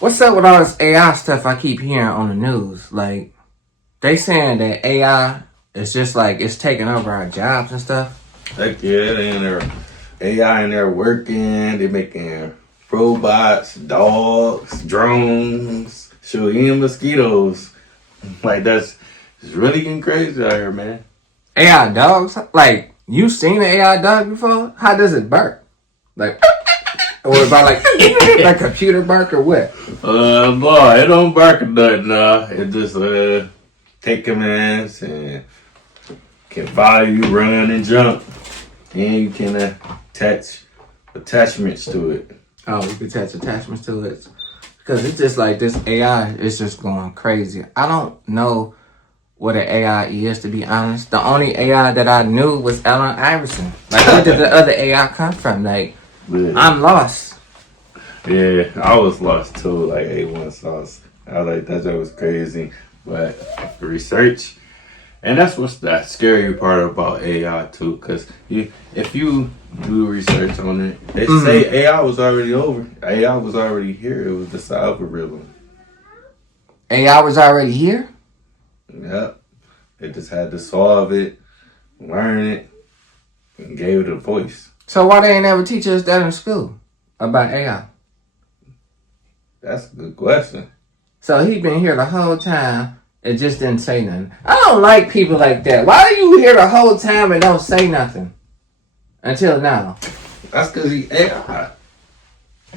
What's up with all this AI stuff I keep hearing on the news? Like, they saying that AI is just like it's taking over our jobs and stuff. Heck yeah, they in there AI in there working, they making robots, dogs, drones, even mosquitoes. Like that's it's really getting crazy out here, man. AI dogs? Like, you seen an AI dog before? How does it bark? Like, or about like computer bark or what? No, it don't bark or nothing, nah. It just take commands and can follow you, run and jump. And you can attach attachments to it. Oh, you can attach attachments to it. Because it's just like this AI is just going crazy. I don't know what an AI is, to be honest. The only AI that I knew was Allen Iverson. Like, where did the other AI come from? Like, Yeah. I'm lost. Yeah, I was lost too, like A1 sauce. I was like, that was crazy. But research, and that's what's that scary part about AI too, because if you do research on it, they say AI was already over. AI was already here. It was just the algorithm. AI was already here? Yep. They just had to solve it, learn it, and gave it a voice. So why they ain't ever teach us that in school about AI? That's a good question. So he been here the whole time and just didn't say nothing. I don't like people like that. Why are you here the whole time and don't say nothing until now? That's because he AI.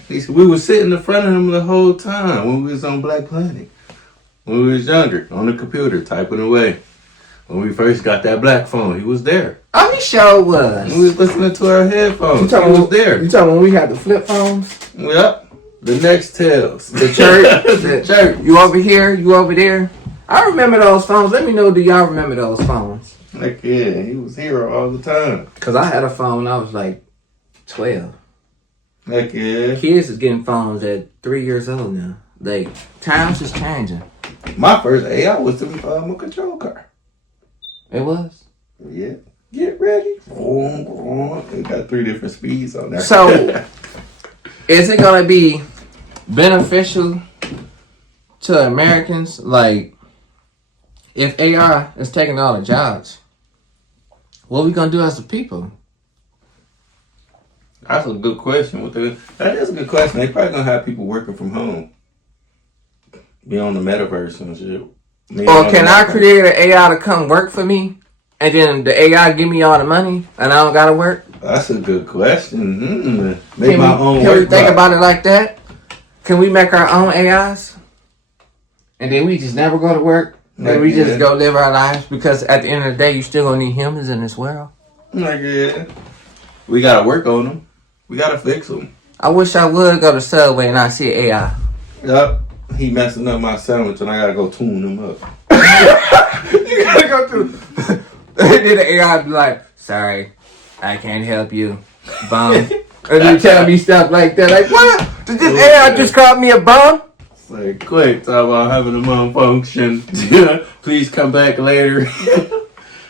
We was sitting in front of him the whole time when we was on Black Planet. When we was younger, on the computer, typing away. When we first got that black phone, he was there. Oh, he sure was. We was listening to our headphones. He was there. You talking when we had the flip phones? Yep. The next tales. The church. The church. You over here, you over there. I remember those phones. Let me know, do y'all remember those phones? Like, yeah, he was here all the time. Because I had a phone when I was like 12. Like, yeah. Kids is getting phones at 3 years old now. Like, times is changing. My first AI was my control car. It was? Yeah. Get ready. It got 3 different speeds on there. So, is it going to be beneficial to Americans? Like, if AI is taking all the jobs, what are we going to do as a people? That's a good question. That is a good question. They probably going to have people working from home. Be on the metaverse and shit. Or can I create an AI to come work for me? And then the AI give me all the money and I don't got to work? That's a good question. Can we think about it like that? Can we make our own AIs? And then we just never go to work? And we just go live our lives? Because at the end of the day, you still going to need humans in this world. Like, yeah. We got to work on them. We got to fix them. I wish I would go to Subway and I see AI. Yep. He messing up my sandwich and I got to go tune him up. You got to go through. Then the AI be like, sorry, I can't help you. Bum. And you tell me stuff like that. Like, what? Did this AI just call me a bum? It's like, quick, talk about having a malfunction. Please come back later.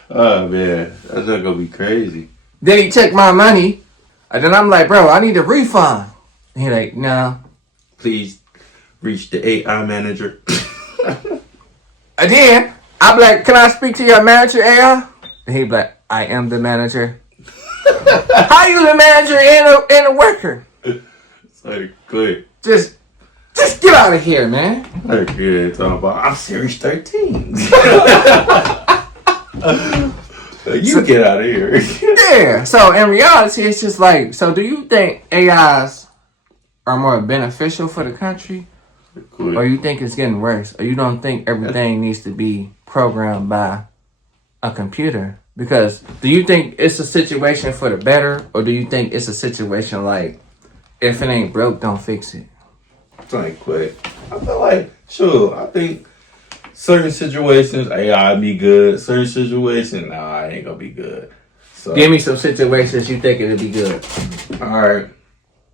Oh, man. That's not going to be crazy. Then he took my money. And then I'm like, bro, I need a refund. And he like, no. Please reach the AI manager. And then I'm like, can I speak to your manager, AI? And he be like, I am the manager. How you the manager and a worker? It's like, quick. Just get out of here, man. Like, yeah, talking about, I'm Series 13. You get out of here. Yeah. So in reality, it's just like, so do you think AIs are more beneficial for the country? Cool. Or you think it's getting worse? Or you don't think everything needs to be programmed by a computer? Because do you think it's a situation for the better? Or do you think it's a situation like, if it ain't broke, don't fix it? It's like, quick. I feel like, sure, I think certain situations, AI be good. Certain situations, nah, it ain't gonna be good. So, Give me some situations you think it'll be good. all right.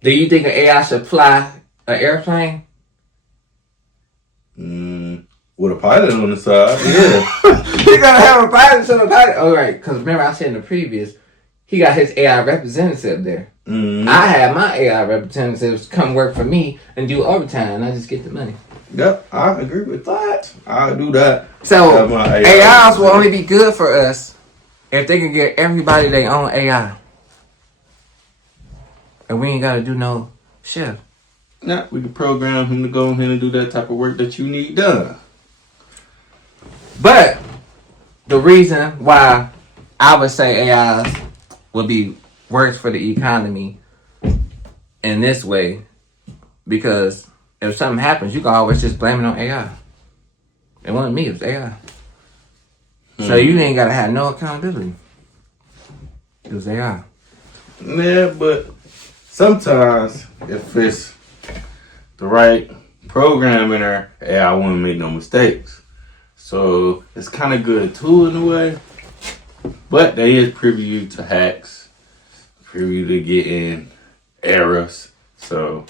Do you think an AI should fly an airplane? With a pilot on the side, yeah. You gotta have a pilot on the pilot. All right, because remember I said in the previous, he got his AI representative there. I have my AI representatives come work for me and do overtime, and I just get the money. Yep, I agree with that. I'll do that. So Have my AIs will only be good for us if they can get everybody their own AI, and we ain't gotta do no shift. Nah, we can program him to go ahead and do that type of work that you need done. But the reason why I would say AIs would be worse for the economy in this way, because if something happens, you can always just blame it on AI. It wasn't me, it was AI. So you ain't gotta have no accountability. It was AI. Yeah, but sometimes if it's the right programming there, AI won't make no mistakes. So it's kind of good too in a way. But they is privy to hacks, privy to getting errors. So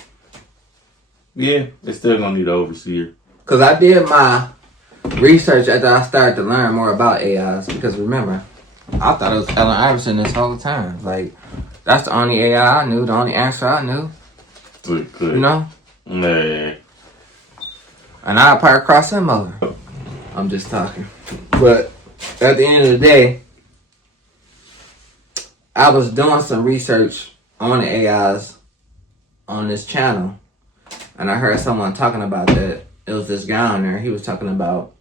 yeah, they still gonna need an overseer. Cause I did my research after I started to learn more about AIs. Because remember, I thought it was Allen Iverson this whole time. Like, that's the only AI I knew, the only answer I knew. Good. You know? Yeah. And I'll probably cross him over. I'm just talking. But at the end of the day, I was doing some research on the AIs on this channel. And I heard someone talking about that. It was this guy on there. He was talking about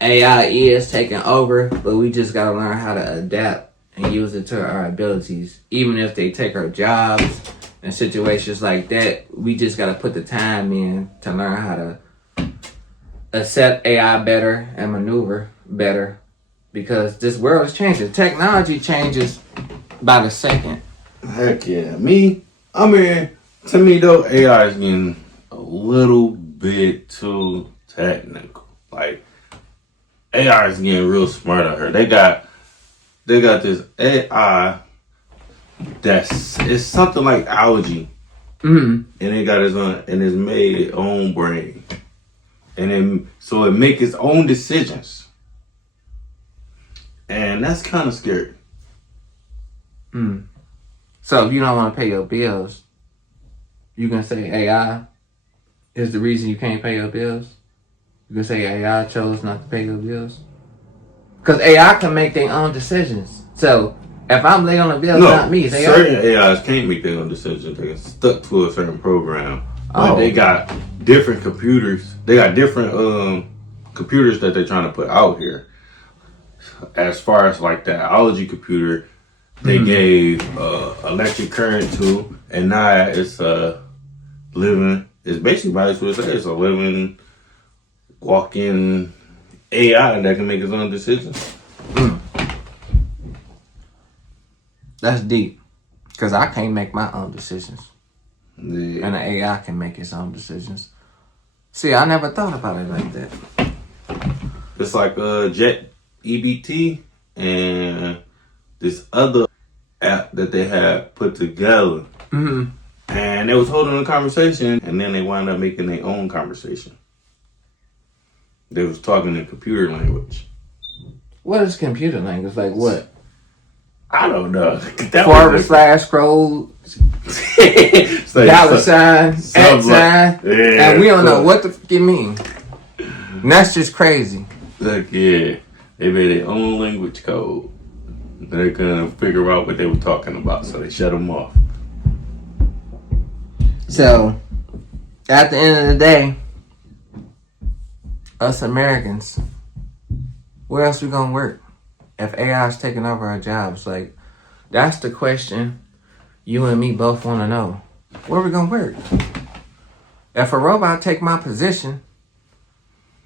AI is taking over, but we just got to learn how to adapt and use it to our abilities. Even if they take our jobs and situations like that, we just got to put the time in to learn how to accept AI better and maneuver better, because this world is changing. Technology changes by the second. Heck yeah. To me though, AI is getting a little bit too technical. Like, AI is getting real smart out here. They got this AI it's something like algae. And it got its own, and it's made its own brain. And so it make its own decisions. And that's kind of scary. So if you don't want to pay your bills, you can say AI is the reason you can't pay your bills. You can say AI chose not to pay your bills. Because AI can make their own decisions. So if I'm late on a bill, it's not me. It's AI. Certain AIs can't make their own decisions. They're stuck to a certain program. But Oh. they got different computers. They got different computers that they're trying to put out here. As far as like the algae computer, they gave electric current to, and now it's living. It's basically what it says. It's a living, walking AI that can make its own decisions. That's deep. Because I can't make my own decisions. Yeah. And the AI can make its own decisions. See, I never thought about it like that. It's like Jet EBT and this other app that they had put together. And they was holding a conversation, and then they wound up making their own conversation. They was talking in computer language. What is computer language? Like what? I don't know. /scroll, dollar sign, at sign, and we don't know what the fuck it mean. And that's just crazy. Look, yeah, they made their own language code. They're gonna figure out what they were talking about, so they shut them off. So, at the end of the day, us Americans, where else we gonna work if AI is taking over our jobs? Like, that's the question you and me both want to know. Where we gonna work? If a robot take my position,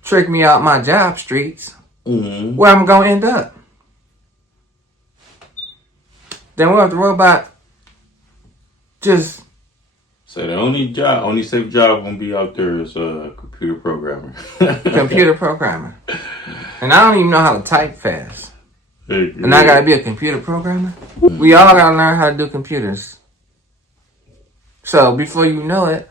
trick me out my job streets, where I'm gonna end up? Then what if the robot just... So the only safe job gonna be out there is a computer programmer. computer programmer. And I don't even know how to type fast. And I gotta be a computer programmer? We all gotta learn how to do computers. So before you know it,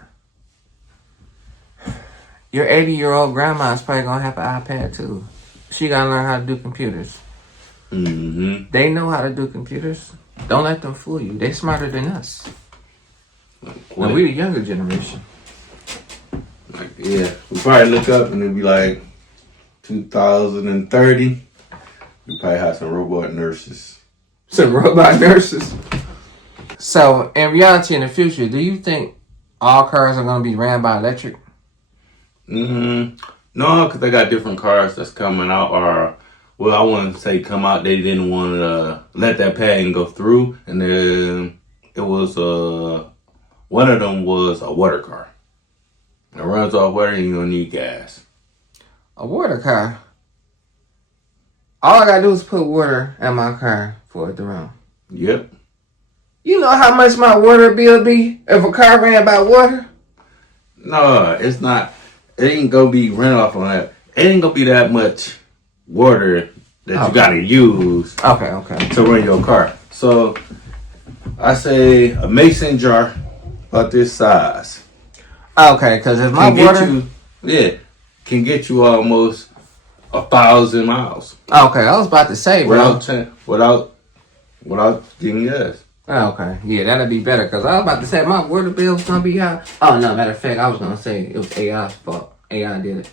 your 80-year-old grandma is probably gonna have an iPad too. She gotta learn how to do computers. Mm-hmm. They know how to do computers. Don't let them fool you. They smarter than us. What? And we the younger generation. Like, yeah, we probably look up and it'll be like 2030. We probably have some robot nurses. Some robot nurses. So, in reality, in the future, do you think all cars are going to be ran by electric? Mm-hmm. No, because they got different cars that's coming out. Or, well, I wouldn't say come out. They didn't want to let that patent go through. And then it was one of them was a water car. It runs off water and you don't need gas. A water car? All I got to do is put water in my car for it to run. Yep. You know how much my water bill be if a car ran by water? No, it's not. It ain't gonna be run off on that. It ain't gonna be that much water that you gotta use Okay. to run your car. So I say a mason jar about this size. Okay, because if my Can water... can get you almost 1,000 miles Okay, I was about to say, bro. without getting gas. Okay, yeah, that'd be better, because I was about to say my water bill's gonna be high. Oh, no, matter of fact, I was gonna say it was AI's fault. AI did it.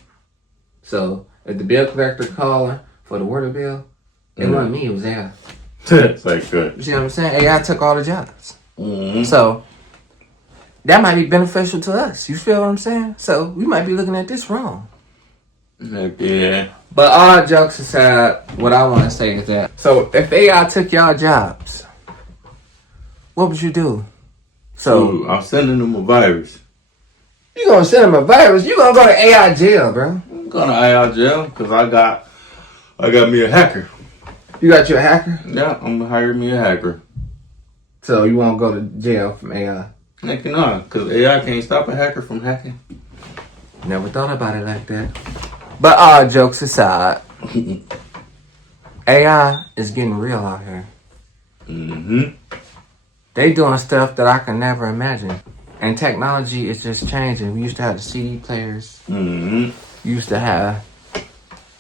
So, if the bill collector calling for the water bill, it wasn't me, it was AI. It's like good. You see what I'm saying? AI took all the jobs. Mm-hmm. So, that might be beneficial to us. You feel what I'm saying? So, we might be looking at this wrong. Heck yeah. But all jokes aside, what I want to say is that, so if AI took y'all jobs, what would you do? So, Ooh, I'm sending them a virus. you gonna send them a virus? You gonna go to AI jail, bro? I'm going to AI jail because I got me a hacker. You got you a hacker? Yeah, I'm gonna hire me a hacker. So you won't go to jail from AI? Heck no, because AI can't stop a hacker from hacking. Never thought about it like that. But all jokes aside, AI is getting real out here. Mm-hmm. They doing stuff that I can never imagine. And technology is just changing. We used to have the CD players. Mm-hmm. Used to have...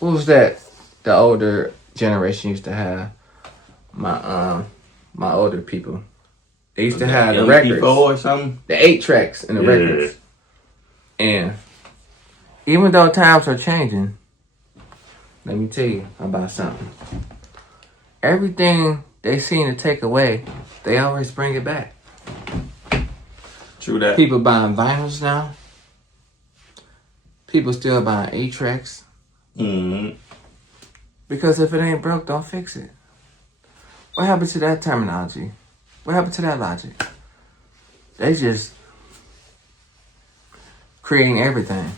What was that? The older generation used to have. My older people. They used to have the records. MP4 or something? The 8-tracks and the records. And even though times are changing, let me tell you about something. Everything they seem to take away, they always bring it back. True that. People buying vinyls now. People still buying 8-tracks. Mm-hmm. Because if it ain't broke, don't fix it. What happened to that terminology? What happened to that logic? They just creating everything.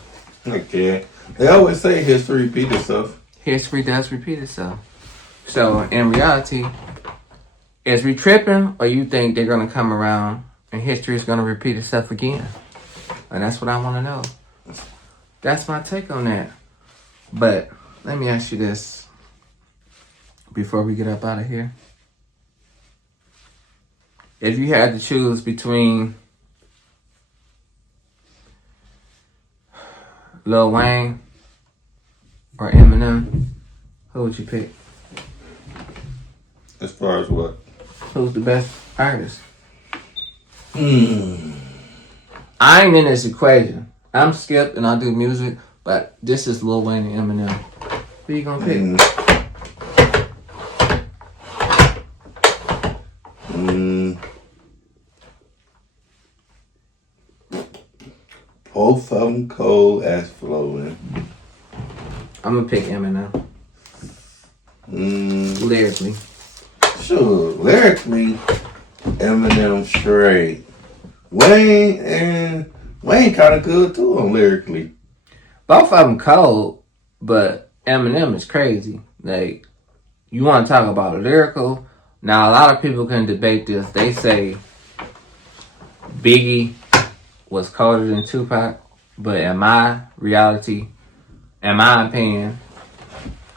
Okay. They always say history repeats itself. History does repeat itself. So in reality, is we tripping, or you think they're gonna come around and history is gonna repeat itself again? And that's what I want to know. That's my take on that. But let me ask you this before we get up out of here. If you had to choose between Lil Wayne or Eminem, who would you pick? As far as what? Who's the best artist? Hmm. I ain't in this equation. I'm Skip and I do music, but this is Lil Wayne and Eminem. Who you gonna pick? Both of them cold as flowing. I'm gonna pick Eminem. Mm. Lyrically. Sure, lyrically, Eminem straight. Wayne kind of good too on lyrically. Both of them cold, but Eminem is crazy. Like, you want to talk about lyrical? Now, a lot of people can debate this. They say Biggie was colder than Tupac, but in my reality, in my opinion,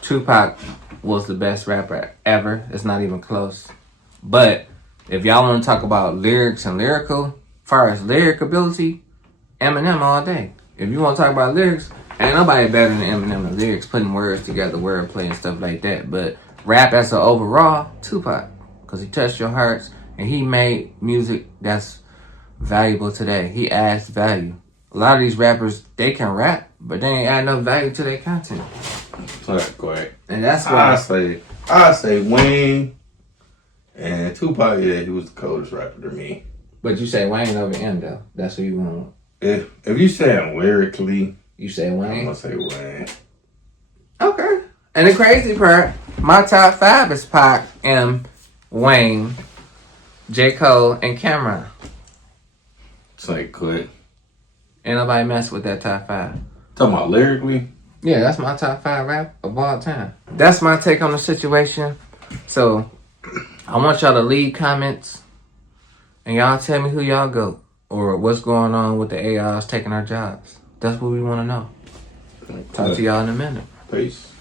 Tupac was the best rapper ever. It's not even close. But if y'all want to talk about lyrics and lyrical, as far as lyric ability, Eminem all day. If you want to talk about lyrics, ain't nobody better than Eminem in lyrics, putting words together, wordplay and stuff like that. But rap as an overall, Tupac, because he touched your hearts and he made music that's valuable today. He adds value. A lot of these rappers, they can rap, but they ain't add no value to their content. Correct. And that's why I say Wayne and Tupac. Yeah, he was the coldest rapper to me. But you say Wayne over M though. That's who you want. If you say him lyrically, You say I'm Wayne. gonna say Wayne. Okay. And the crazy part, my top 5 is Pac, M, Wayne, J. Cole, and Cameron. It's like quick. Ain't nobody mess with that top 5. Talking about lyrically. Yeah, that's my top 5 rap of all time. That's my take on the situation. So, I want y'all to leave comments and y'all tell me who y'all go or what's going on with the AIs taking our jobs. That's what we want to know. Talk to y'all in a minute. Peace.